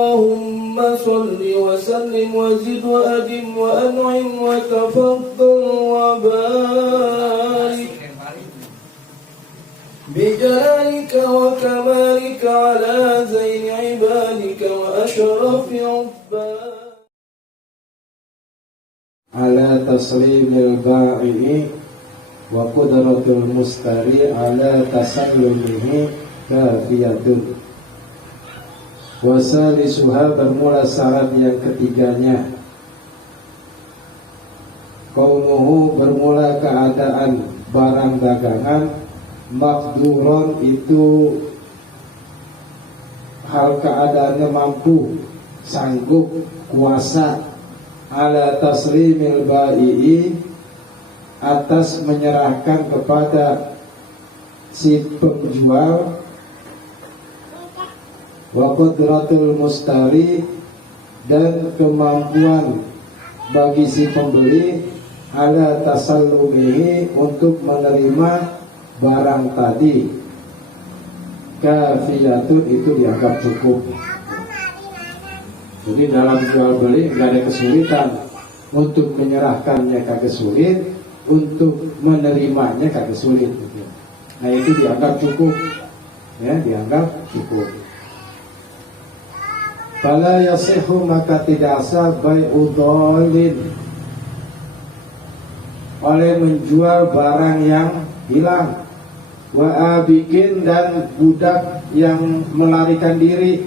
اللهم صل وسلم وزد وأدم وأنعم وتفضل وبارك بجلالك وكمالك على زين عبادك وأشرف عبادك على تسليم البائع وقدرة المشتري على تسلمه كافية. Wasalisuha bermula syarat yang ketiganya, kaumuhu bermula keadaan barang dagangan, makduron itu hal keadaannya mampu, sanggup, kuasa, ala taslimil bai'i atas menyerahkan kepada si penjual, wa qudratul mustari dan kemampuan bagi si pembeli ala tasallumihi untuk menerima barang tadi, kafiyatun itu dianggap cukup. Jadi dalam jual beli nggak ada kesulitan, untuk menyerahkannya kagak sulit, untuk menerimanya kagak sulit. Nah itu dianggap cukup, ya dianggap cukup. Fala yasihu maka tidak sah bai'u dhalin, oleh menjual barang yang hilang, wa abikin dan budak yang melarikan diri,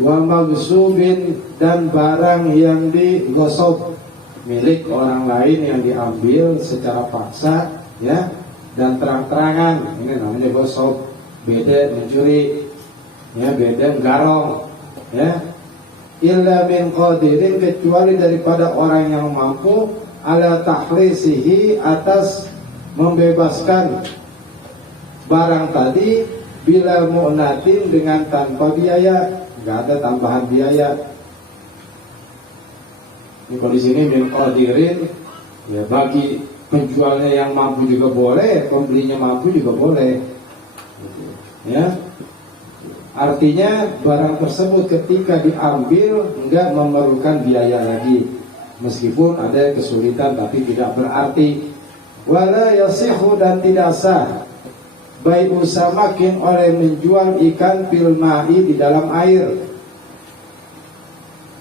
wa maghsubin dan barang yang digosok, milik orang lain yang diambil secara paksa, ya, dan terang-terangan. Ini namanya gosok. Beda mencuri, ya, beda garong, ya. Illa min qadirin, kecuali daripada orang yang mampu ala tahrisihi atas membebaskan barang tadi, bila mu'natin dengan tanpa biaya, nggak ada tambahan biaya. Ini kalau di sini min qadirin, ya bagi penjualnya yang mampu juga boleh, pembelinya mampu juga boleh, ya. Artinya barang tersebut ketika diambil enggak memerlukan biaya lagi, meskipun ada kesulitan tapi tidak berarti. Wala yasihu dan tidak sah bai'u samakin, oleh menjual ikan fil ma'i di dalam air,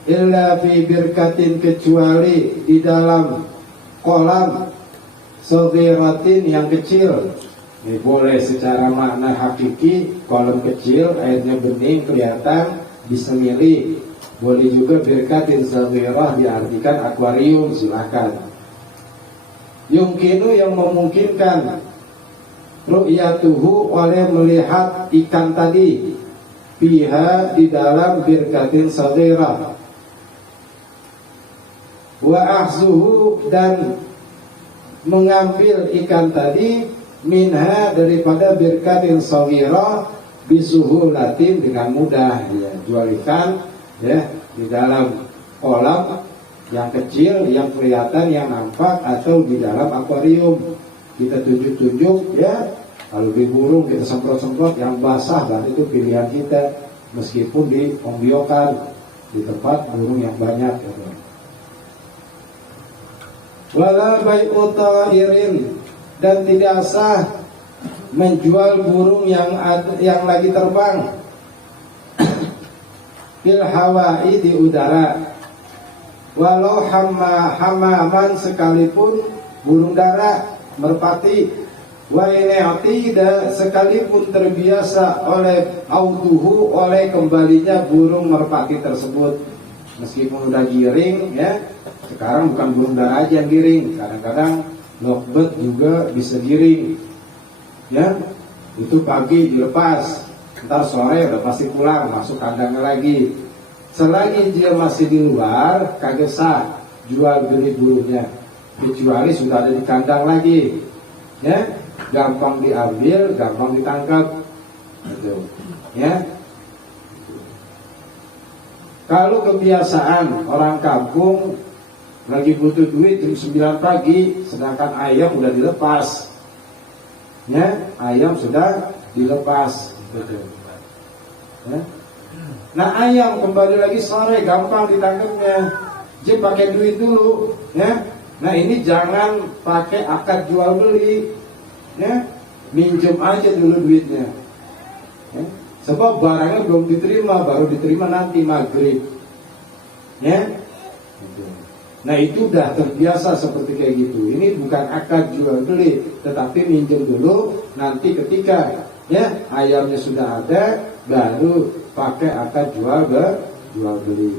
illa fi birkatin kecuali di dalam kolam, saghiratin yang kecil. Ini boleh secara makna hakiki, kolam kecil, airnya bening, kelihatan, bisa milih. Boleh juga birkatin saghirah diartikan akuarium, silahkan. Yumkinu yang memungkinkan, ru'yatuhu oleh melihat ikan tadi, fiha di dalam birkatin saghirah, wa ahzuhu dan mengambil ikan tadi, minha daripada birkatin saghirah, bisuhulatin dengan mudah, ya, jual ikan, ya, di dalam kolam yang kecil, yang kelihatan, yang nampak, atau di dalam akuarium. Kita tunjuk-tunjuk, ya. Kalau di burung kita semprot-semprot yang basah, dan itu pilihan kita, meskipun di pembiokan di tempat burung yang banyak, ya. Wala bai'u ta'irin, dan tidak sah menjual burung yang lagi terbang, fil hawai di udara, walau hamaman sekalipun burung dara, merpati, wa inati sekalipun terbiasa oleh auduhu, oleh kembalinya burung merpati tersebut, meskipun udah giring, ya. Sekarang bukan burung dara aja yang giring, kadang-kadang lovebird juga bisa giring, ya. Itu pagi dilepas, ntar sore udah pasti pulang, masuk kandangnya lagi. Selagi dia masih di luar, kagak sah jual beli burungnya, kecuali sudah ada di kandang lagi, ya. Gampang diambil, gampang ditangkap, gitu, ya. Kalau kebiasaan orang kampung lagi butuh duit jam 9 pagi, sedangkan ayam udah dilepas, ya, ayam sudah dilepas, gitu, ya. Nah ayam kembali lagi sore, gampang ditangkapnya. Jadi pakai duit dulu, ya. Nah ini jangan pakai akad jual beli, ya. Minjem aja dulu duitnya, ya. Sebab barangnya belum diterima, baru diterima nanti maghrib, ya. Nah itu udah terbiasa seperti kayak gitu. Ini bukan akad jual beli, tetapi minjem dulu. Nanti ketika ya ayamnya sudah ada, baru pakai akad jual beli.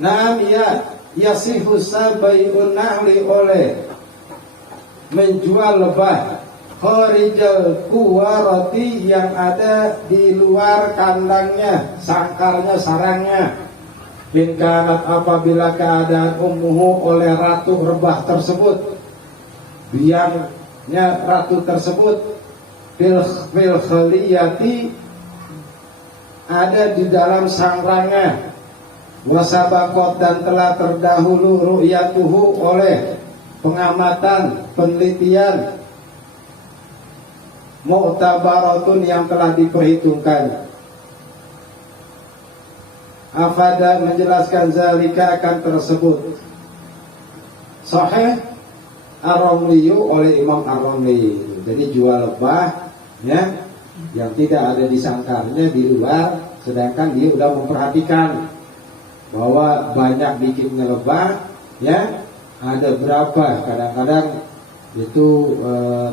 Nah ya yasihu sabai'un nahli oleh menjual lebah khorijal kuwarati yang ada di luar kandangnya, sangkarnya, sarangnya. Bin kanat apabila keadaan ummuhu oleh ratu rebah tersebut, biangnya ratu tersebut fil khaliyati ada di dalam sangrangnya, wasabakot dan telah terdahulu ru'yatuhu oleh pengamatan, penelitian, mu'tabaratun yang telah diperhitungkan. Afada menjelaskan zalika akan tersebut Sahih Ar-Ramliyu oleh Imam Ar-Ramli. Jadi jual lebah ya, yang tidak ada di sangkarnya di luar, sedangkan dia udah memperhatikan bahwa banyak bikinnya lebah ya, ada berapa, kadang-kadang itu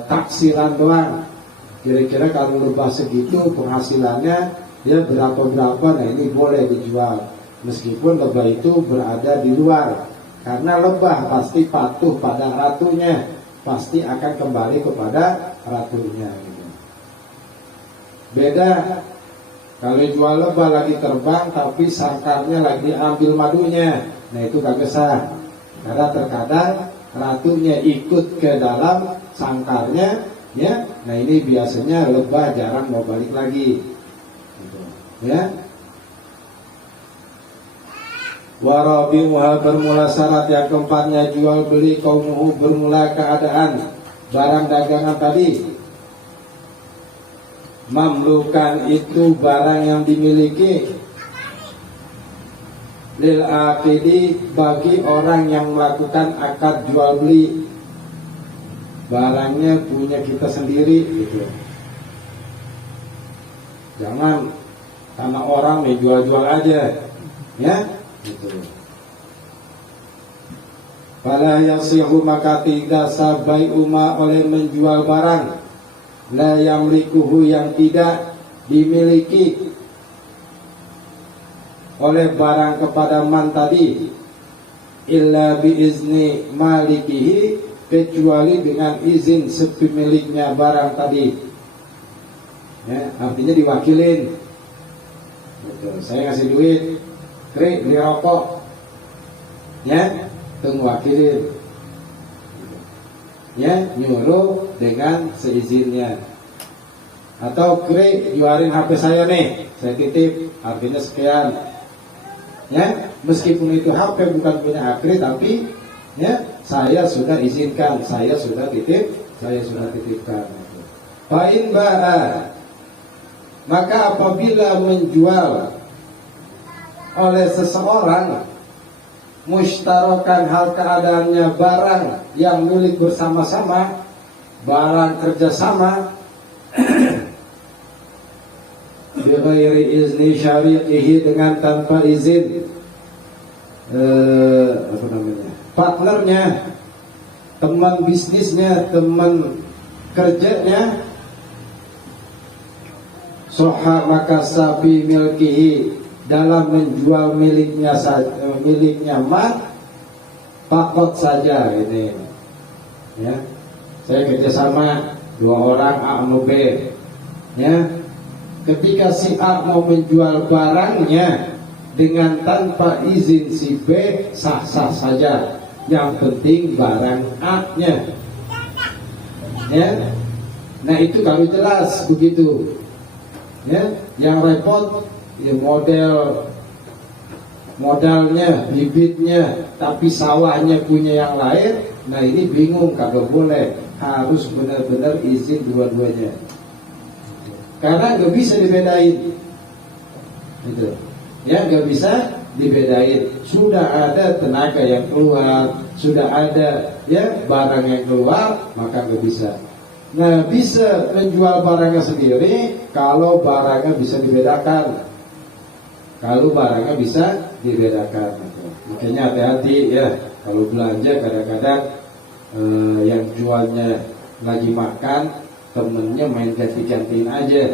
taksiran doang. Kira-kira kalau lebah segitu penghasilannya ya berapa-berapa, nah ini boleh dijual meskipun lebah itu berada di luar, karena lebah pasti patuh pada ratunya, pasti akan kembali kepada ratunya gitu. Beda kalau jual lebah lagi terbang tapi sangkarnya lagi ambil madunya, nah itu kagak sah, karena terkadang ratunya ikut ke dalam sangkarnya ya. Nah ini biasanya lebah jarang mau balik lagi ya. Warabimuha bermula syarat yang keempatnya jual beli kaumuhu bermula keadaan barang dagangan tadi. Mamlukan itu barang yang dimiliki lil aqidi bagi orang yang melakukan akad jual beli, barangnya punya kita sendiri gitu. Jangan karena orang nih jual-jual aja ya gitu. Fala yasihu maka tidak sabai uma oleh menjual barang la yamlikuhu yang tidak dimiliki oleh barang kepada man tadi illa biizni malikihi, kecuali dengan izin sepemiliknya barang tadi ya, artinya diwakilin. Betul. Saya ngasih duit, krik beli rokok, ya, tunggu wakilin, ya, nyuruh dengan seizinnya. Atau krik jualin HP saya nih, saya titip, harganya sekian, ya, meskipun itu HP bukan punya akri, tapi, ya, saya sudah izinkan, saya sudah titipkan. Fa'in ba'a, maka apabila menjual oleh seseorang mushtarakan hal keadaannya barang yang milik bersama-sama, barang kerjasama bighairi izni syari'ihi, dengan tanpa izin partnernya, teman bisnisnya, teman kerjanya, soha maka sabi milkihi, dalam menjual miliknya man pakot saja ini ya. Saya kerjasama dua orang A sama B ya. Ketika si A mau menjual barangnya dengan tanpa izin si B, sah-sah saja, yang penting barang A-nya ya. Nah itu kalau jelas begitu ya. Yang repot ya modalnya, bibitnya, tapi sawahnya punya yang lain. Nah ini bingung, kagak boleh, harus benar-benar izin dua-duanya, karena nggak bisa dibedain gitu. ya nggak bisa dibedain. Sudah ada tenaga yang keluar, sudah ada ya barang yang keluar, maka nggak bisa. Nah, bisa menjual barangnya sendiri kalau barangnya bisa dibedakan. Kalau barangnya bisa dibedakan. Makanya hati-hati ya, kalau belanja kadang-kadang yang jualnya lagi makan, temennya main ganti-gantiin aja,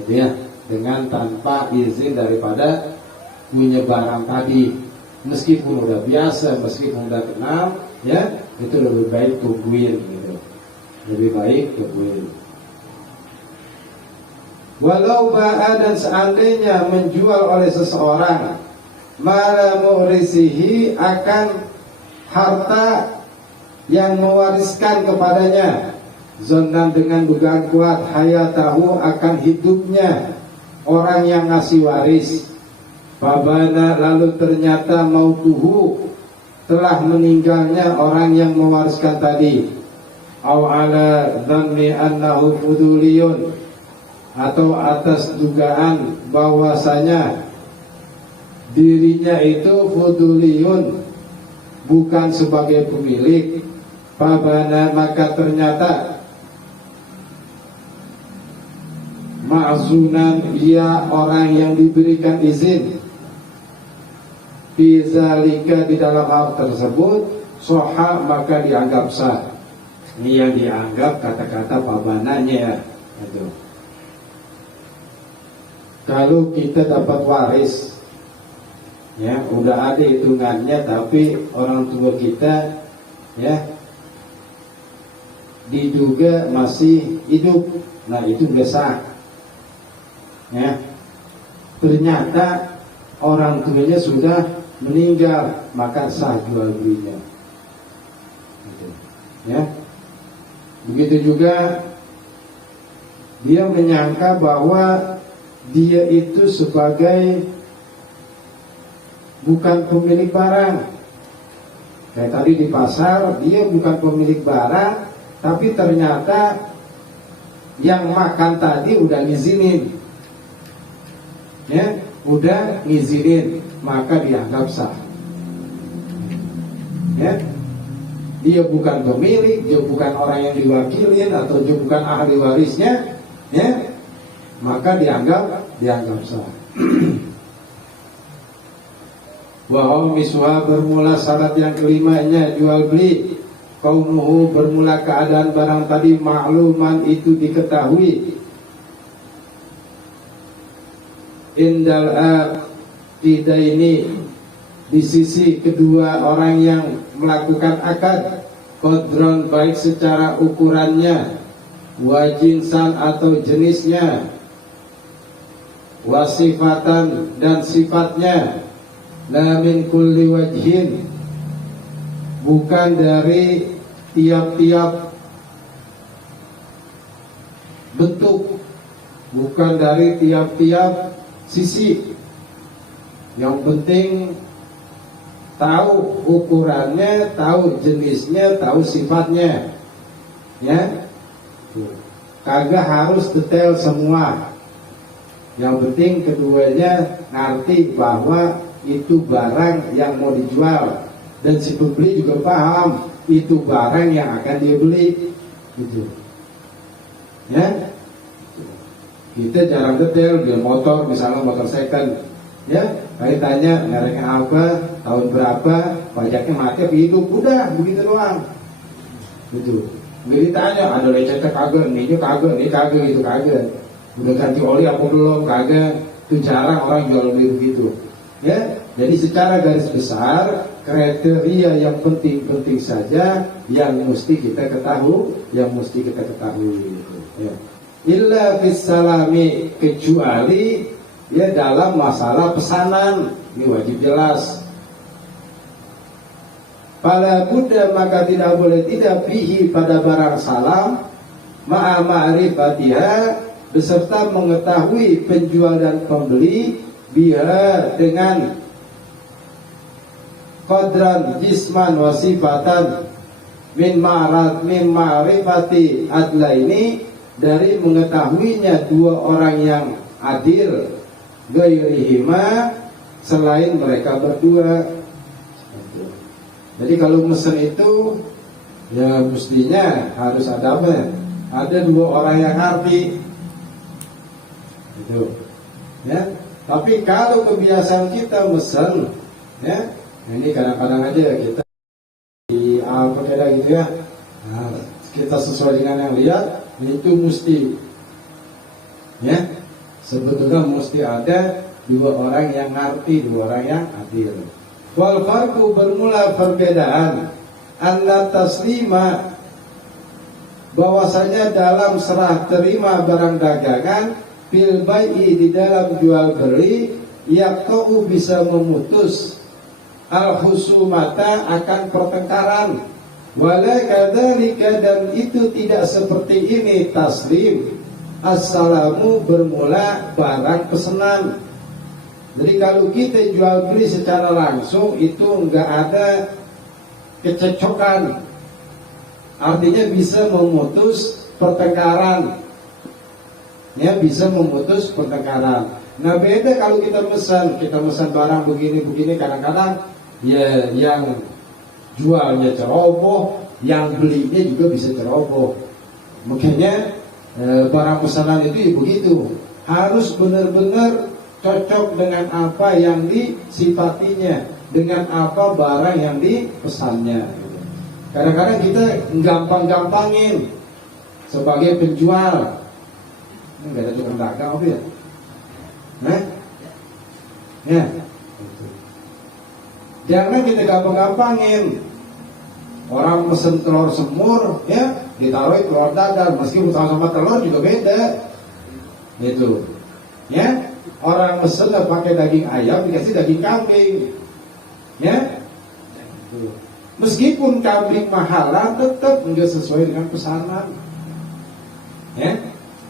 gitu ya, dengan tanpa izin daripada punya barang tadi. Meskipun udah biasa, meskipun udah kenal, ya itu lebih baik tungguin gitu. Lebih baik tungguin. Walau ba'a, dan seandainya menjual oleh seseorang mala mu'risihi, akan harta yang mewariskan kepadanya, zonnan dengan dugaan kuat, hayatahu, akan hidupnya orang yang ngasih waris. Fabana, lalu ternyata mautuhu, telah meninggalnya orang yang mewariskan tadi. Aw ala dhanni annahu fuduliyun, atau atas dugaan bahwasanya dirinya itu fuduliyun, bukan sebagai pemilik. Fabana, maka ternyata ma'zunan, dia orang yang diberikan izin, bizalika, di dalam hal tersebut, soha, maka dianggap sah. Ini yang dianggap kata-kata pabananya ya. Itu. Kalau kita dapat waris, ya udah ada hitungannya, tapi orang tua kita ya diduga masih hidup, nah itu biasa. Ya, ternyata orang tuanya sudah meninggal, maka sah jual belinya. Gitu. Ya. Begitu juga dia menyangka bahwa dia itu sebagai bukan pemilik barang. Kayak tadi di pasar, dia bukan pemilik barang, tapi ternyata yang makan tadi udah ngizinin, ya, udah ngizinin, maka dianggap sah. Ya. Dia bukan pemilik, dia bukan orang yang diwakilin, atau dia bukan ahli warisnya, ya, maka dianggap sah. Wa miswa, bermula syarat yang kelimanya jual beli, kaunuhu, bermula keadaan barang tadi ma'luman, itu diketahui, indal aqidaini, di sisi kedua orang yang melakukan akad, qadron, baik secara ukurannya, wajinsan atau jenisnya, wasifatan, dan sifatnya, la min kulli wajhin, bukan dari tiap-tiap bentuk, bukan dari tiap-tiap sisi. Yang penting tahu ukurannya, tahu jenisnya, tahu sifatnya, ya. Kagak harus detail semua. Yang penting keduanya ngerti bahwa itu barang yang mau dijual, dan si pembeli juga paham itu barang yang akan dia beli, gitu. Ya, kita jarang detail. Dia motor, misalnya motor second, ya, kali tanya mereknya apa, tahun berapa, pajaknya mati apa hidup, udah begitu doang, gitu. Nggak ditanya ada lecetnya kagak, ini kagak, ini kagak, gitu kagak. Udah ganti oli apa belum, kagak. Itu jarang orang jual beli begitu. Ya, jadi secara garis besar kriteria yang penting-penting saja yang mesti kita ketahui, gitu. Ya. Illa fis salami, kecuali ya dalam masalah pesanan, ini wajib jelas. Pada Buddha, maka tidak boleh tidak fihi, pada barang salam, ma'a ma'rifatiha, beserta mengetahui penjual dan pembeli, biha, dengan qadran jisman wasifatan, min ma'rifati adla, ini dari mengetahuinya dua orang yang adil, ghairihima, selain mereka berdua. Jadi kalau mesen itu ya mestinya harus ada apa? Ada dua orang yang ngerti. Itu. Ya. Tapi kalau kebiasaan kita mesen, ya, ini kadang-kadang aja kita di apa gitu ya. Nah, kita sesuai dengan yang lihat, itu mesti, ya, sebetulnya mesti ada dua orang yang ngerti, dua orang yang adil. Wal farqu, bermula perbedaan, anna taslima, bahwasanya dalam serah terima barang dagangan, fil bai'i, di dalam jual beli, yaqta'u, bisa memutus al husumata, akan pertengkaran. Wala kadzalika, dan itu tidak seperti ini taslim assalamu, bermula barang pesanan. Jadi kalau kita jual beli secara langsung itu enggak ada kececokan, artinya bisa memutus pertengkaran, ya, bisa memutus pertengkaran. Nah beda kalau kita mesan barang begini-begini, kadang-kadang ya yang jualnya ceroboh, yang belinya juga bisa ceroboh. Makanya barang pesanan itu ya begitu, harus benar-benar cocok dengan apa yang disifatinya, dengan apa barang yang dipesannya. Kadang-kadang kita gampang-gampangin sebagai penjual. Ini nggak ada tukang dagang apa ya? Ya. Jangan kita gampang-gampangin. Orang pesen telur semur, ya, ditaruh telur dadar, meskipun sama telur juga beda. Itu, ya. Orang pesen pakai daging ayam, dikasih daging kambing, ya. Meskipun kambing mahalan, tetap nggak sesuai dengan pesanan, ya,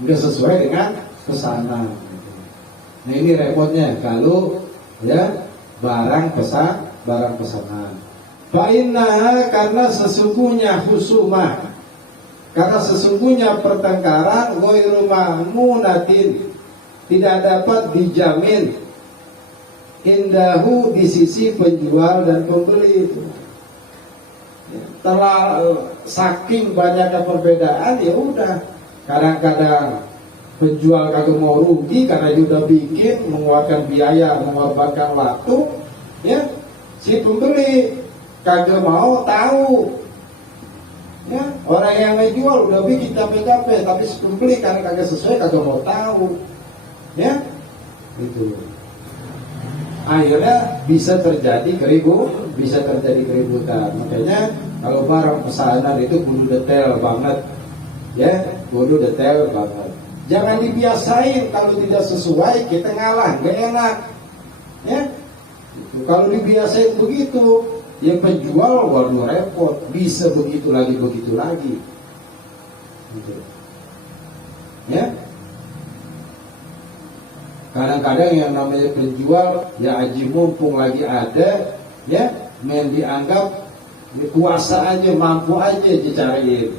nggak sesuai dengan pesanan. Nah ini repotnya kalau ya barang pesanan. Fa'innaha, karena sesungguhnya husumah, karena sesungguhnya pertengkaran, ghairu ma'munatin, tidak dapat dijamin, indahu, di sisi penjual dan pembeli itu. Telah saking banyaknya perbedaan, ya udah, kadang-kadang penjual kagak mau rugi karena dia udah bikin, mengeluarkan biaya, mengorbankan waktu, ya, si pembeli kagak mau tahu, ya, orang yang ngejual udah bikin capek-capek, tapi si pembeli karena kagak sesuai kagak mau tahu, ya, itu. Akhirnya bisa terjadi keributan. Makanya kalau barang pesanan itu kudu detail banget, ya, kudu detail banget. Jangan dibiasain kalau tidak sesuai kita ngalah, gak enak, ya. Kalau dibiasain begitu, ya penjual waduh repot, bisa begitu lagi, gitu. Ya. Kadang-kadang yang namanya penjual, ya aji mumpung lagi ada, ya, main dianggap kuasa aja, mampu aja dicariin.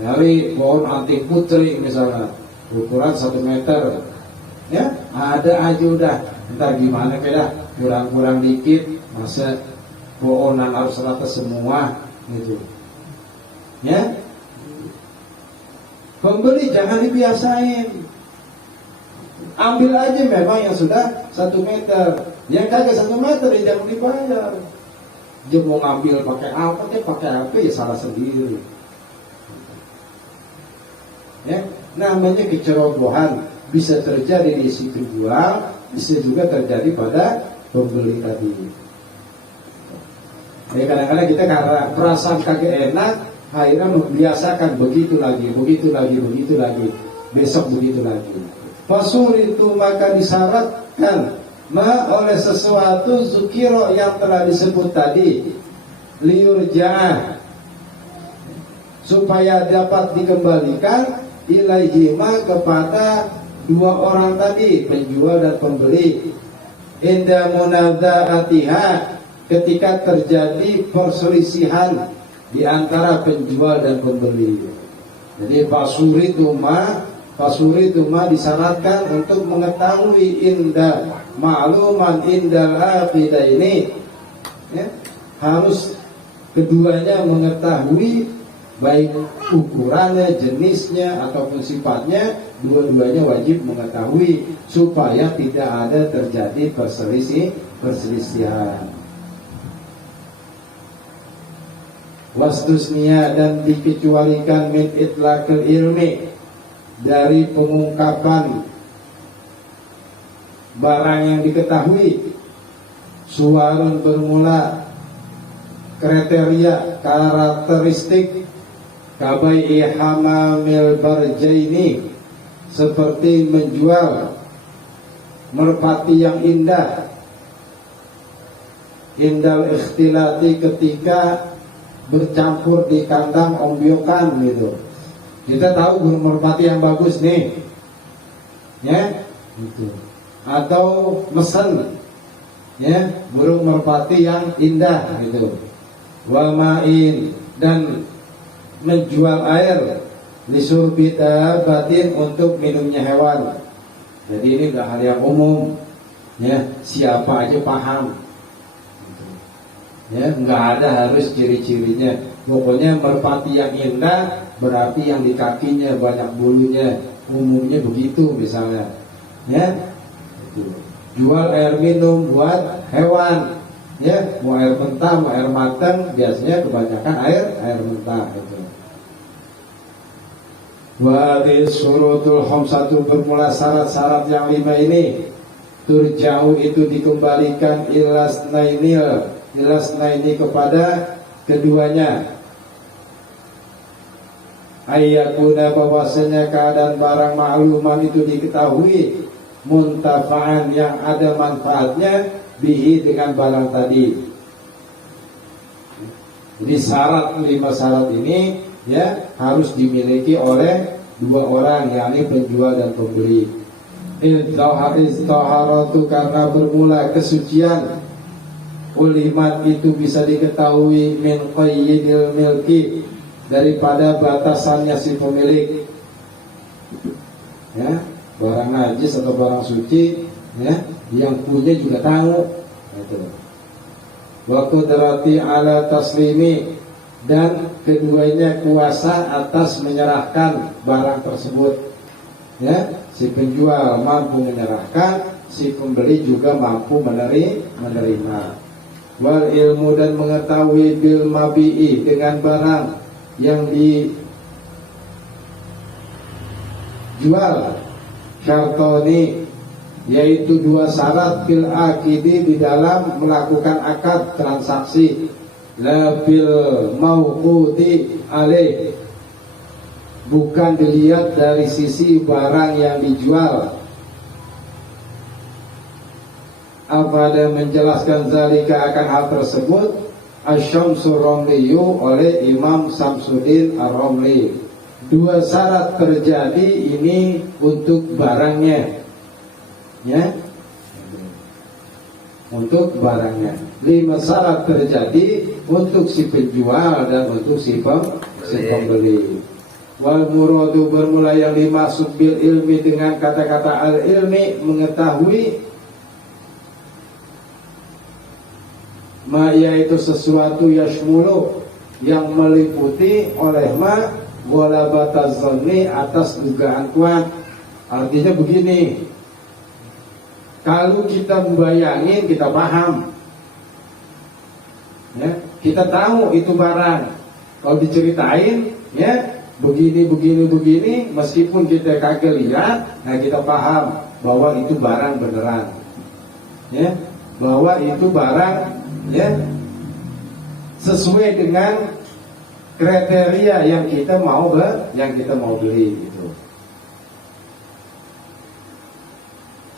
Dari pohon anting putri misalnya, ukuran 1 meter, ya, ada aja udah. Ntar gimana kaya kurang-kurang dikit, masa pohonan harus rata semua, gitu. Ya, pembeli jangan dibiasain. Ambil aja memang yang sudah 1 meter. Yang kagak 1 meter ya jangan dibayar. Dia mau ngambil pakai apa ya salah sendiri. Ya, namanya kecerobohan bisa terjadi di si penjual, bisa juga terjadi pada pembeli tadi. Ya, kadang-kadang kita karena perasaan kagak enak, akhirnya membiasakan begitu lagi, besok begitu lagi. Fasul itu maka disyaratkan oleh sesuatu zukiro yang telah disebut tadi, liurja'ah, supaya dapat dikembalikan ilaihima, kepada dua orang tadi, penjual dan pembeli, inda munadza'atiha, ketika terjadi perselisihan di antara penjual dan pembeli. Jadi fasul itu Fasuri itu mah disyaratkan untuk mengetahui indah ma'luman indal aqidah ini, ya, harus keduanya mengetahui baik ukurannya, jenisnya ataupun sifatnya, dua-duanya wajib mengetahui supaya tidak ada terjadi perselisihan. Wastusnia dan dikecualikan min itlaqil ilmi, dari pengungkapan barang yang diketahui. Suarun bermula kriteria karakteristik kabai ihamamil barjaini, seperti menjual merpati yang indah, indal ikhtilati, ketika bercampur di kandang ombyokan gitu. Kita tahu burung merpati yang bagus nih, ya, gitu. Atau mesen, ya, burung merpati yang indah gitu. Wamain, dan menjual air lisurbita batin, untuk minumnya hewan. Jadi ini udah hal yang umum, ya, siapa aja paham, ya, nggak ada harus ciri-cirinya. Pokoknya merpati yang indah berarti yang di kakinya banyak bulunya, umumnya begitu misalnya, ya. Jual air minum buat hewan, ya, mau air mentah mau air matang, biasanya kebanyakan air mentah itu. Wa surutul khamsatu, bermula syarat-syarat yang 5 ini, turja'u itu dikembalikan ilasnaini kepada keduanya. Ayyakuna, bahwasanya keadaan barang ma'luman itu diketahui, muntafa'an, yang ada manfaatnya, bihi, dengan barang tadi. Jadi 5 syarat ini, ya, harus dimiliki oleh 2 orang, yakni penjual dan pembeli. Istaharatu, karena bermula kesucian. Ulimat, itu bisa diketahui min qayyidil milki, daripada batasannya si pemilik, ya, barang najis atau barang suci, ya, yang punya juga tahu itu. Wa qudrati ala taslimi, dan keduanya kuasa atas menyerahkan barang tersebut, ya, si penjual mampu menyerahkan, si pembeli juga mampu menerima. Wal ilmu, dan mengetahui bil mabi'i, dengan barang yang dijual, syartoni, yaitu 2 syarat, bil akidi, di dalam melakukan akad transaksi, la bil mauqudi alaih, bukan dilihat dari sisi barang yang dijual. Apa menjelaskan zalika, akan hal tersebut, Asy-Syamsu Romliyu, oleh Imam Samsuddin Ar-Romli. 2 syarat terjadi ini untuk barangnya, ya, untuk barangnya. 5 syarat terjadi untuk si penjual dan untuk si pembeli. Wal muradu, bermula yang dimaksud bil ilmi, dengan kata-kata al ilmi, mengetahui, ma, yaitu sesuatu yashmulu, yang meliputi oleh ma wala batazonni, atas dugaan kuat. Artinya begini, kalau kita membayangin, kita paham, ya, kita tahu itu barang. Kalau diceritain, ya, begini, meskipun kita kagak lihat, nah kita paham bahwa itu barang beneran, ya, bahwa itu barang, ya, sesuai dengan kriteria yang kita mau beli itu.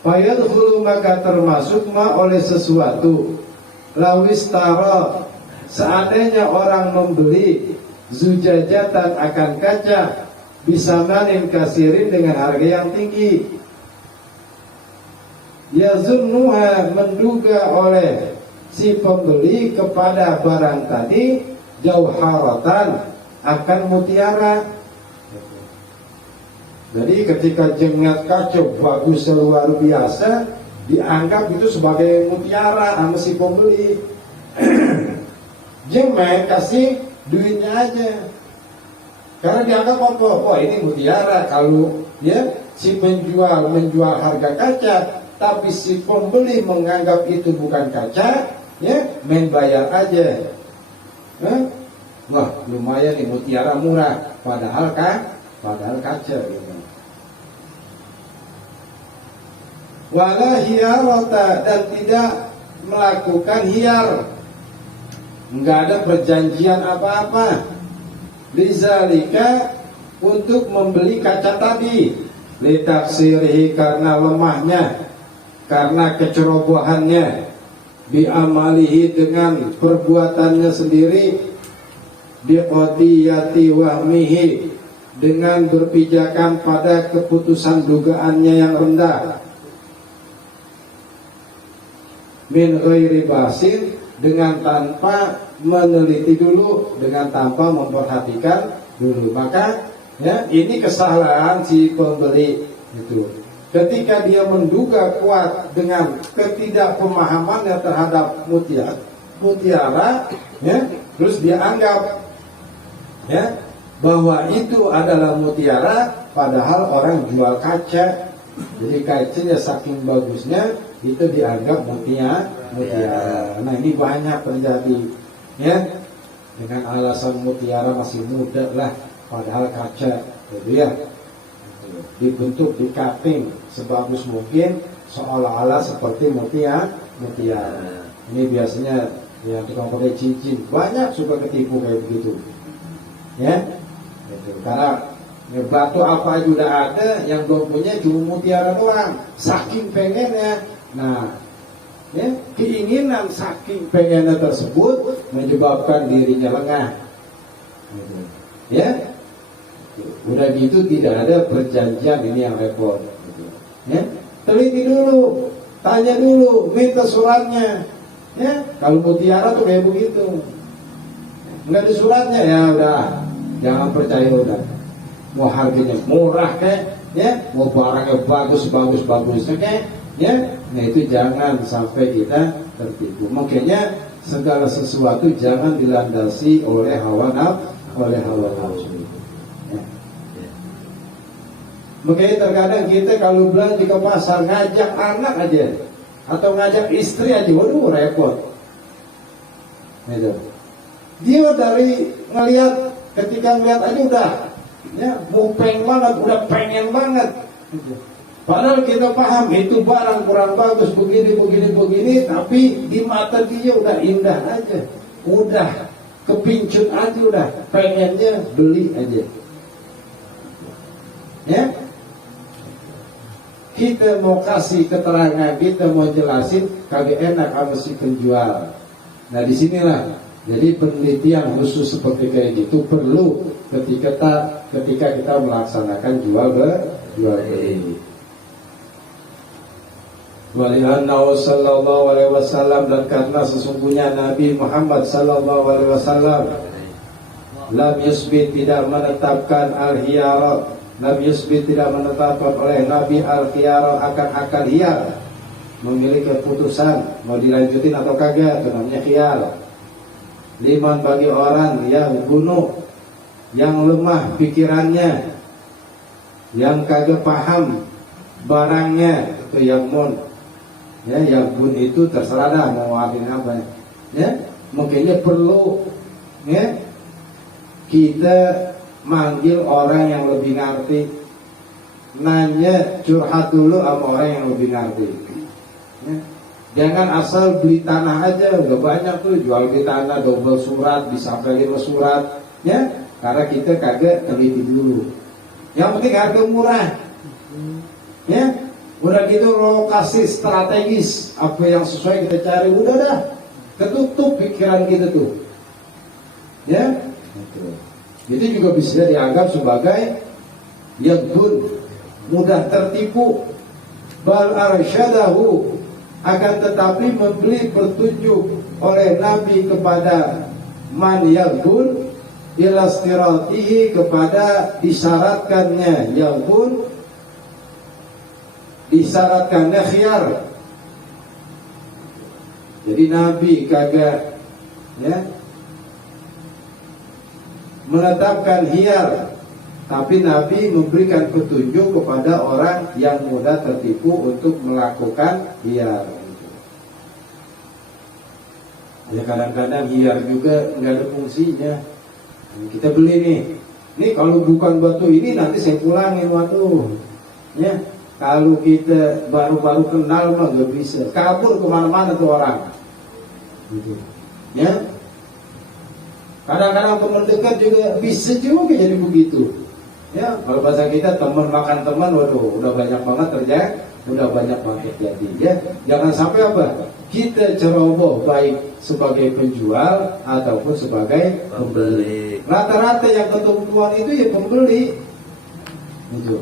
Fayadkhulu, maka termasuk ma, oleh sesuatu, lawistara, seandainya orang membeli zujajatan, akan kaca, bisa manin kasirin, dengan harga yang tinggi. Yazunnuha, menduga oleh si pembeli kepada barang tadi, jauharatan, akan mutiara. Jadi ketika jengat kacau bagus luar biasa, dianggap itu sebagai mutiara sama si pembeli. Jemen kasih duitnya aja, karena dianggap apa? Wah ini mutiara. Kalau ya si penjual menjual harga kaca, tapi si pembeli menganggap itu bukan kaca, ya main bayar aja. Wah lumayan nih mutiara murah, padahal kaca gitu. Wala hiyarata, dan tidak melakukan hiyar, nggak ada perjanjian apa-apa. Lizalika, untuk membeli kaca tadi, litaksirihi, karena lemahnya, karena kecerobohannya, biamalihi, dengan perbuatannya sendiri, biqadiyati wahmihi, dengan berpijakan pada keputusan dugaannya yang rendah, min ghairi basin, dengan tanpa meneliti dulu, dengan tanpa memperhatikan dulu. Maka ya ini kesalahan si pembeli itu. Ketika dia menduga kuat dengan ketidakpemahamannya terhadap mutiara, ya, terus dia anggap ya bahwa itu adalah mutiara, padahal orang jual kaca. Jadi kacanya saking bagusnya itu dianggap mutiara. Nah ini banyak terjadi ya, dengan alasan mutiara masih muda lah, padahal kaca gitu ya, dibentuk, di cutting sebagus mungkin seolah-olah seperti mutiara. Ini biasanya yang tukang pakai cincin banyak suka ketipu kayak begitu ya gitu. Karena batu apa aja udah ada, yang belum punya cuma mutiara doang, saking pengennya. Nah ya, keinginan saking pengennya tersebut menyebabkan dirinya lengah gitu. Ya udah gitu tidak ada perjanjian, ini yang repot gitu. Ya teliti dulu, tanya dulu, minta suratnya ya. Kalau mutiara tuh kayak begitu, nggak ada suratnya ya udah jangan percaya. Udah mau harganya murah kayak ya, mau barangnya bagus kayak ya, nah itu jangan sampai kita tertipu. Makanya segala sesuatu jangan dilandasi oleh hawa nafsu. Ya. Makanya terkadang kita kalau belanja ke pasar ngajak anak aja atau ngajak istri aja, waduh repot. Gitu. Dia dari ketika ngeliat aja udah ya udah pengen banget. Gitu. Padahal kita paham itu barang kurang bagus begini, tapi di mata dia udah indah aja, udah kepincut aja, udah pengennya beli aja. Ya, kita mau kasih keterangan, kita mau jelasin, kagak enak sama si penjual. Nah disinilah, jadi penelitian khusus seperti kayak gitu perlu ketika kita melaksanakan jual beli. Waliannahu sallallahu alaihi wasallam, dan karena sesungguhnya Nabi Muhammad sallallahu alaihi wasallam lam yusbit, tidak menetapkan al-hiyarat, tidak menetapkan oleh Nabi al-hiyarat akan akal hiyar, memiliki keputusan mau dilanjutin atau kagak, itu namanya khiyar. Liman, bagi orang yang gunuk, yang lemah pikirannya, yang kagak paham barangnya, itu yang mun. Ya, yang pun itu terserah dah mau artinya apa ya. Makanya perlu ya kita manggil orang yang lebih ngerti, nanya curhat dulu sama orang yang lebih ngerti ya. Jangan asal beli tanah aja, udah banyak tuh jual di tanah double surat, bisa sampai 5 surat ya, karena kita kagak teliti dulu. Yang penting harga murah ya. Udah gitu lokasi strategis, apa yang sesuai kita cari, udah dah ketutup pikiran kita tuh ya. Jadi juga bisa dianggap sebagai yaghbun, mudah tertipu. Bal arsyadahu, akan tetapi memberi petunjuk oleh Nabi kepada man yaghbun, ilastiratihi kepada disyaratkannya, yang pun disyaratkannya khiyar. Jadi Nabi kagak menetapkan khiyar, tapi Nabi memberikan petunjuk kepada orang yang mudah tertipu untuk melakukan khiyar. Ya kadang-kadang khiyar juga nggak ada fungsinya. Kita beli nih kalau bukan batu ini nanti saya pulangin, waduh. Ya, kalau kita baru-baru kenal mah nggak bisa, kabur kemana-mana tuh orang. Gitu. Ya, kadang-kadang teman dekat juga bisa juga jadi begitu. Ya, kalau bahasa kita teman makan teman, waduh, udah banyak banget terjadi. Ya, jangan sampai apa? Kita ceroboh baik sebagai penjual ataupun sebagai pembeli. Rata-rata yang ketumpuan itu ya pembeli. Gitu.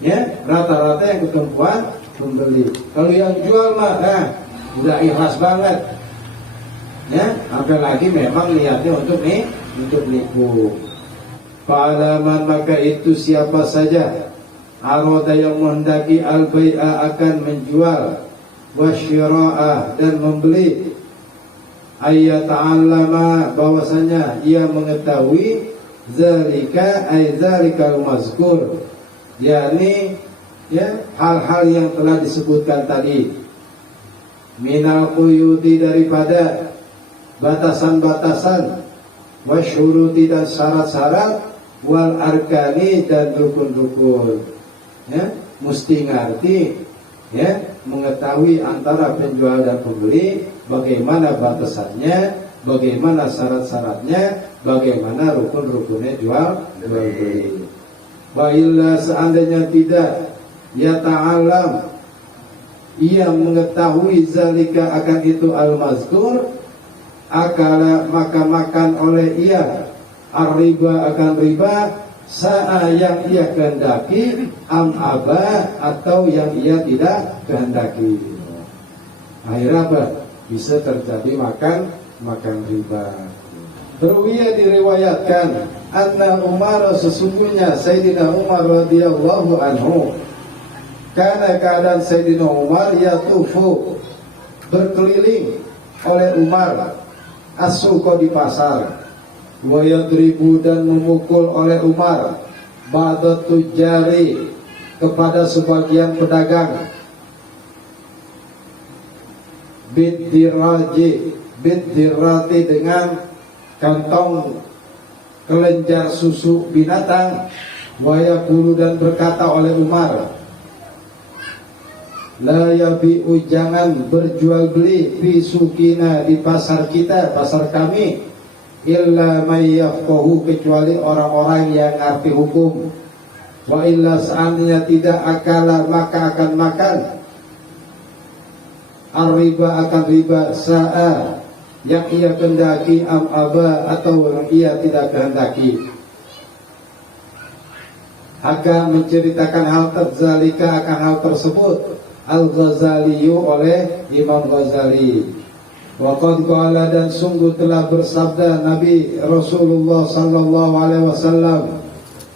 Ya, rata-rata yang ketumpuan pembeli. Kalau yang jual mah udah ikhlas banget. Ya, apalagi memang niatnya untuk nipu. Fa'alaman maka itu siapa saja arada yang menghendaki al-bai'a akan menjual wasyira'ah dan membeli, ayyata'allama bahwasanya ia mengetahui zalika ay zalikal mazkur, yakni hal-hal yang telah disebutkan tadi, minal quyuti daripada batasan-batasan, wasyuruti dan syarat-syarat, wal arkani dan rukun-rukun. Ya, mesti ngerti, mengetahui antara penjual dan pembeli, bagaimana batasannya, bagaimana syarat-syaratnya, bagaimana rukun-rukunnya jual beli. Wa illa seandainya tidak, ya ta'alam ia mengetahui zalika akan itu al-mazkur, akala maka makan oleh ia ar-riba akan riba, sa'a yang ia kehendaki, aba atau yang ia tidak kehendaki. Akhirnya apa? Bisa terjadi makan riba. Berwiyah diriwayatkan anna Umar, sesungguhnya Sayyidina Umar radhiyallahu anhu, karena keadaan Sayyidina Umar yatufu berkeliling oleh Umar as-suqa di pasar, wa yadribu dan memukul oleh Umar ba'da tujari kepada sebagian pedagang, bidirati dengan kantong kelenjar susu binatang, wa yaqulu dan berkata oleh Umar, la yabi'u jangan berjual beli fi sukina di pasar kita, pasar kami, illa may yafqahu kecuali orang-orang yang ngerti hukum, wa illa seandainya tidak akala maka akan makan ar-riba akan riba, sa'a yang ia kehendaki, aba atau yang ia tidak kehendaki. Akan menceritakan hal terzalika akan hal tersebut Al-Ghazaliyu oleh Imam Ghazali. Waqad qala dan sungguh telah bersabda Nabi Rasulullah sallallahu alaihi wasallam,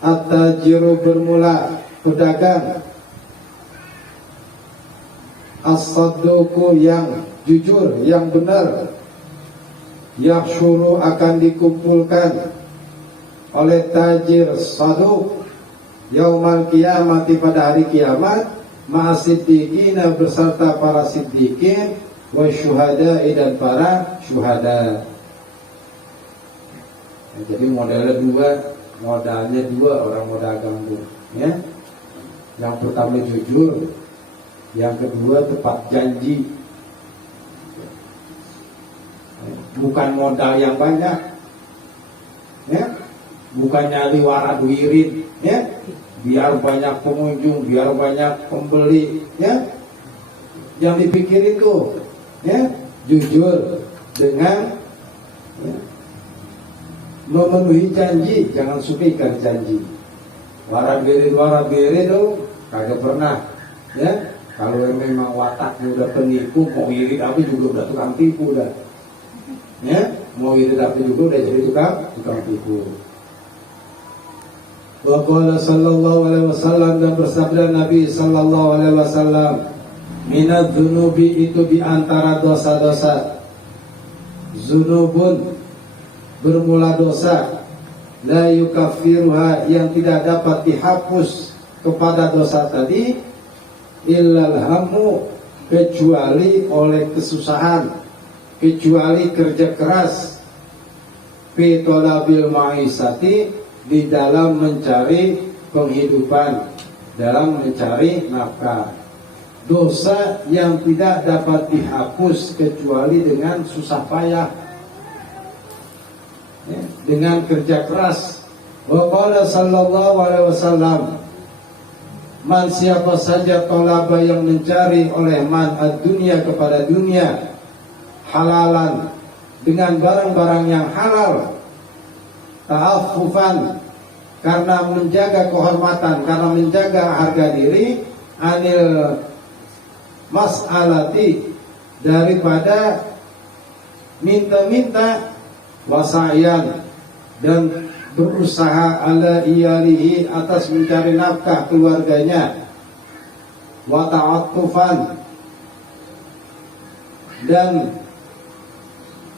at-tajiru bermula pedagang, as-sadduqu yang jujur, yang benar, yahsyuru akan dikumpulkan oleh tajir saduq yaumal qiyamati pada hari kiamat, ma'asiddiqina berserta para siddiqin, wa syuhada'i dan para syuhada. Jadi modalnya dua orang modal gambung, ya. Yang pertama jujur, yang kedua tepat janji. Bukan modal yang banyak, ya. Bukan nyali warat wirid, ya. Biar banyak pengunjung, biar banyak pembeli, ya. Yang dipikir itu, ya, jujur dengan memenuhi janji, jangan suka ikan janji. Warat wirid tuh kagak pernah, ya. Kalau memang wataknya udah penipu, mau wirid apa juga udah tukang tipu dah, ya. mau itu dapat juga udah jadi tukang tipu. Wa qala sallallahu alaihi wasallam, dan bersabda Nabi sallallahu alaihi wasallam, minadz dzunubi, itu di antara dosa-dosa, dzunubun bermula dosa, la yukaffiruha, yang tidak dapat dihapus kepada dosa tadi, illal hammu, kecuali oleh kesusahan, kecuali kerja keras, fi talabil ma'isati, di dalam mencari penghidupan, dalam mencari nafkah. Dosa yang tidak dapat dihapus kecuali dengan susah payah, ya, dengan kerja keras. Wa qala sallallahu alaihi wasallam, man, siapa saja tolaba, yang mencari oleh man ad-dunya, kepada dunia, halalan, dengan barang-barang yang halal, ta'affufan, karena menjaga kehormatan, karena menjaga harga diri, anil mas'alati, daripada minta-minta, wasayan, dan berusaha ala iyalihi, atas mencari nafkah keluarganya, wa ta'attufan, dan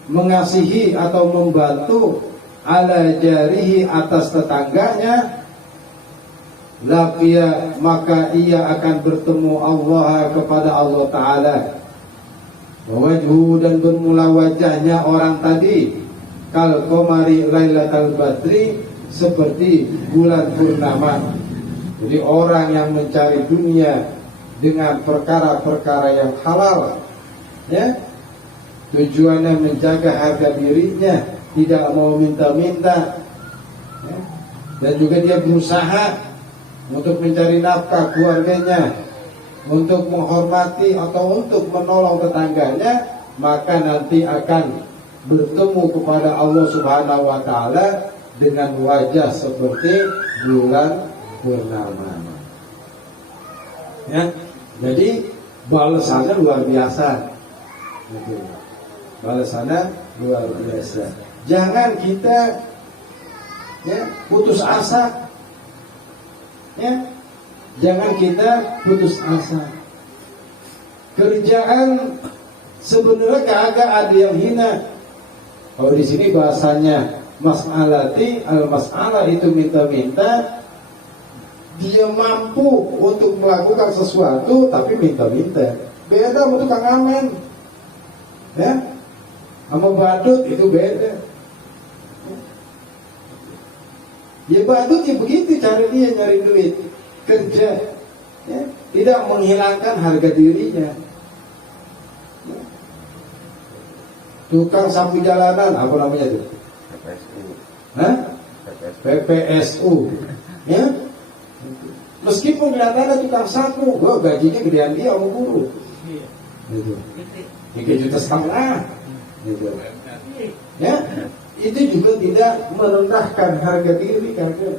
mengasihi atau membantu, ala jarihi, atas tetangganya, laqiya, maka ia akan bertemu Allah, kepada Allah Ta'ala. Wajhu, dan bermula wajahnya orang tadi, kal qamari lailatal badri, seperti bulan purnama. Jadi orang yang mencari dunia dengan perkara-perkara yang halal, ya, tujuannya menjaga harga dirinya, tidak mau minta-minta, ya, dan juga dia berusaha untuk mencari nafkah keluarganya, untuk menghormati atau untuk menolong tetangganya, maka nanti akan bertemu kepada Allah Subhanahu wa Ta'ala dengan wajah seperti bulan purnama. Ya, jadi balasannya luar biasa. Balasannya luar biasa. Jangan kita, ya, putus asa, ya, jangan kita putus asa. Kerjaan sebenarnya kagak ada yang hina. Kalau di sini bahasanya mas'alati, al-mas'alah itu minta-minta. Dia mampu untuk melakukan sesuatu tapi minta-minta. Beda sama tukang ngamen, ya, sama badut itu beda. Ya badut ya begitu cara dia nyari duit, kerja, ya, tidak menghilangkan harga dirinya. Ya. Tukang sapu jalanan, apa namanya itu? PPSU. Hah? PPSU. Ya. Meskipun kelihatannya tukang sapu, wah gajinya gedean dia sama guru. Gitu. 3,5 juta. Gitu. Ya. Itu juga tidak merendahkan harga diri kakek.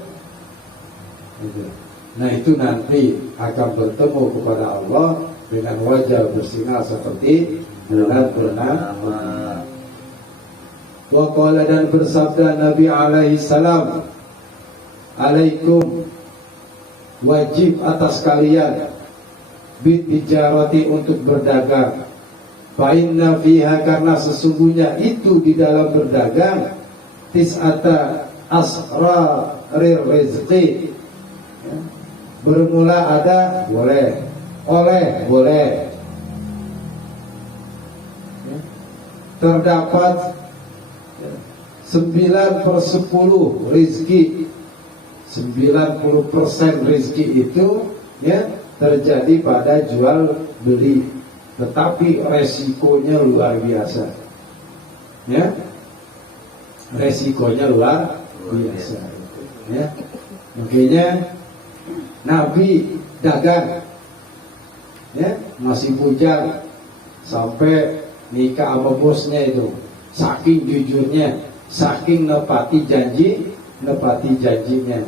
Nah itu nanti akan bertemu kepada Allah dengan wajah bersinar seperti bulan purnama. Wa qala, dan bersabda Nabi alaihi salam, alaikum, wajib atas kalian, bit tijarati, untuk berdagang. Fa inna fiha, karena sesungguhnya itu di dalam berdagang, tis'ata asrarir rizqi, ya, bermula ada boleh, oleh boleh, ya, terdapat 9/10 rizki, 90% rizki itu, ya, terjadi pada jual beli. Tetapi resikonya luar biasa, ya, resikonya luar biasa, ya. Makanya Nabi dagang, ya, masih bujang sampai nikah sama bosnya itu, saking jujurnya, saking nepati janjinya,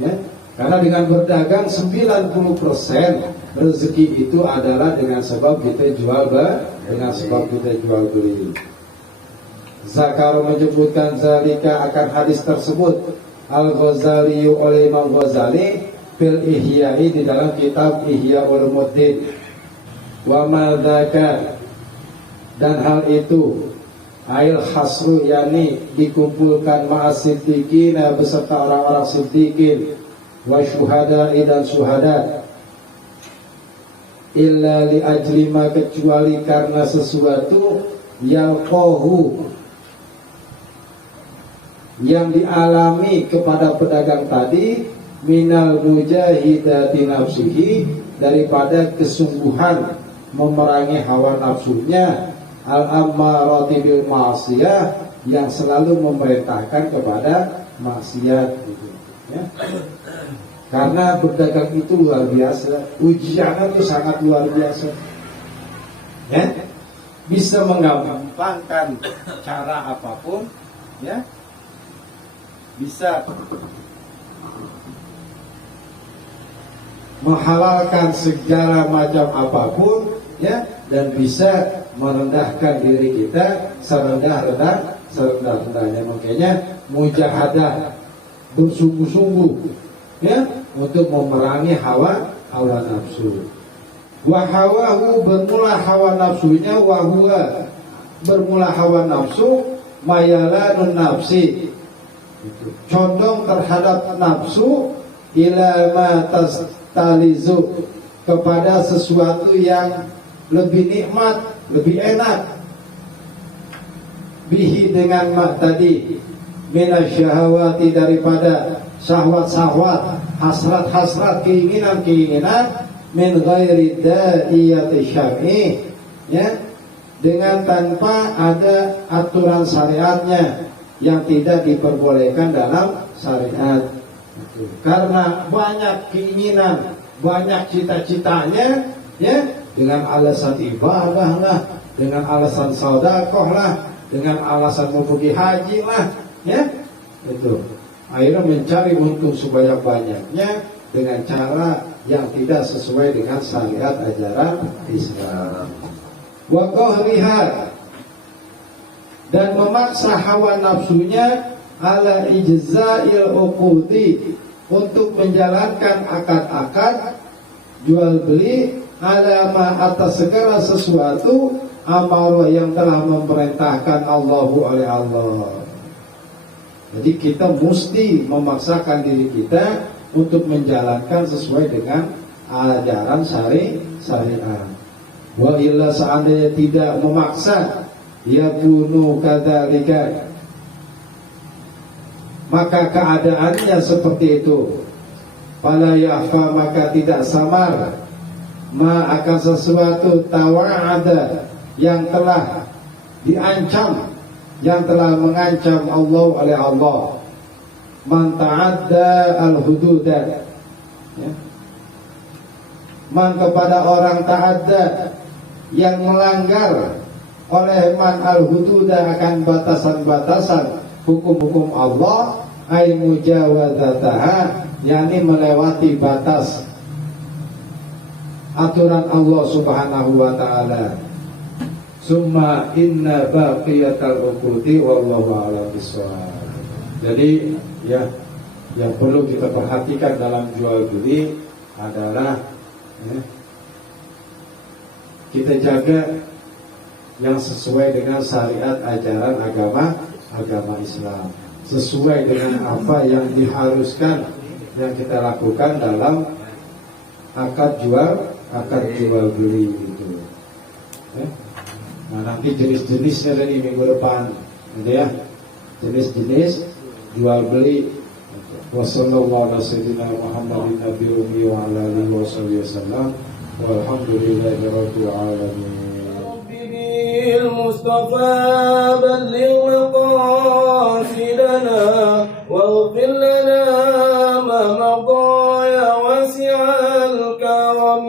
ya. Karena dengan berdagang 90% rezeki itu adalah dengan sebab kita jual beli. Zakar menyebutkan zalika akan hadis tersebut Al-Ghazali oleh Imam Ghazali fil Ihya'i di dalam kitab Ihya Ulumuddin. Wa madzaka, dan hal itu ail hasru, yakni dikumpulkan ma'as-siddiqin beserta orang-orang siddiqin, wa syuhada'i dan syuhada, illa li ajli ma, kecuali karena sesuatu yalqahu yang dialami kepada pedagang tadi, minal mujahidati nafsihi, daripada kesungguhan memerangi hawa nafsunya, al-ammarati bil ma'siyah, yang selalu memerintahkan kepada maksiat gitu, ya. Karena berdagang itu luar biasa, ujiannya itu sangat luar biasa, ya. Bisa menggampangkan cara apapun, ya, bisa menghalalkan segala macam apapun, ya, dan bisa merendahkan diri kita serendah-rendahnya. Makanya mujahadah, bersungguh-sungguh, ya, untuk memerangi hawa nafsu. Wahawahu, bermula hawa nafsunya, wahua, bermula hawa nafsu, mayalanun nafsi, condong terhadap nafsu, ila ma tastalizu, kepada sesuatu yang lebih nikmat, lebih enak, bihi dengan mak tadi, minasyahawati, daripada syahwat-syahwat, hasrat-hasrat, keinginan-keinginan, min ghairi da'iyati syar'i, ya, dengan tanpa ada aturan syariatnya, yang tidak diperbolehkan dalam syariat. Karena banyak keinginan, banyak cita-citanya, ya, dengan alasan ibadah lah, dengan alasan sedekah lah, dengan alasan mau pergi haji lah, ya, itu akhirnya mencari untung sebanyak-banyaknya dengan cara yang tidak sesuai dengan syariat ajaran Islam. Wa qahriha, dan memaksa hawa nafsunya, ala ijza'il uqudi, untuk menjalankan akad-akad jual beli, ala ma, atas segala sesuatu, amara, yang telah memerintahkan Allahu oleh Allah. Jadi kita mesti memaksakan diri kita untuk menjalankan sesuai dengan ajaran syariat. Wa illa, seandainya tidak memaksa, yakunu kadzalika, maka keadaannya seperti itu. Fala yahfa, maka tidak samar, ma, akan sesuatu, tawa'ada, yang telah diancam, yang telah mengancam Allah oleh Allah, man ta'adda al-hududat, ya. Man, kepada orang ta'adda, yang melanggar, oleh man al-hududa, akan batasan-batasan hukum-hukum Allah, ay mujawazataha, yakni melewati batas aturan Allah Subhanahu wa ta'ala. Summa inna baqiyatal uqudi wallahu a'lam bishawab. Jadi, ya, yang perlu kita perhatikan dalam jual beli adalah, ya, kita jaga yang sesuai dengan syariat ajaran agama Islam, sesuai dengan apa yang diharuskan yang kita lakukan dalam akad jual beli itu, ya. Nah, nanti jenis-jenisnya dari minggu depan, gitu ya, jenis-jenis jual beli. Wassallallahu ala sayyidina Muhammadin nabiyyi ummi wa ala alihi wasallam, walhamdulillahi rabbil alamin. المصطفى بلغ مقاصدنا واغفر لنا ما مضى يا واسع الكرم.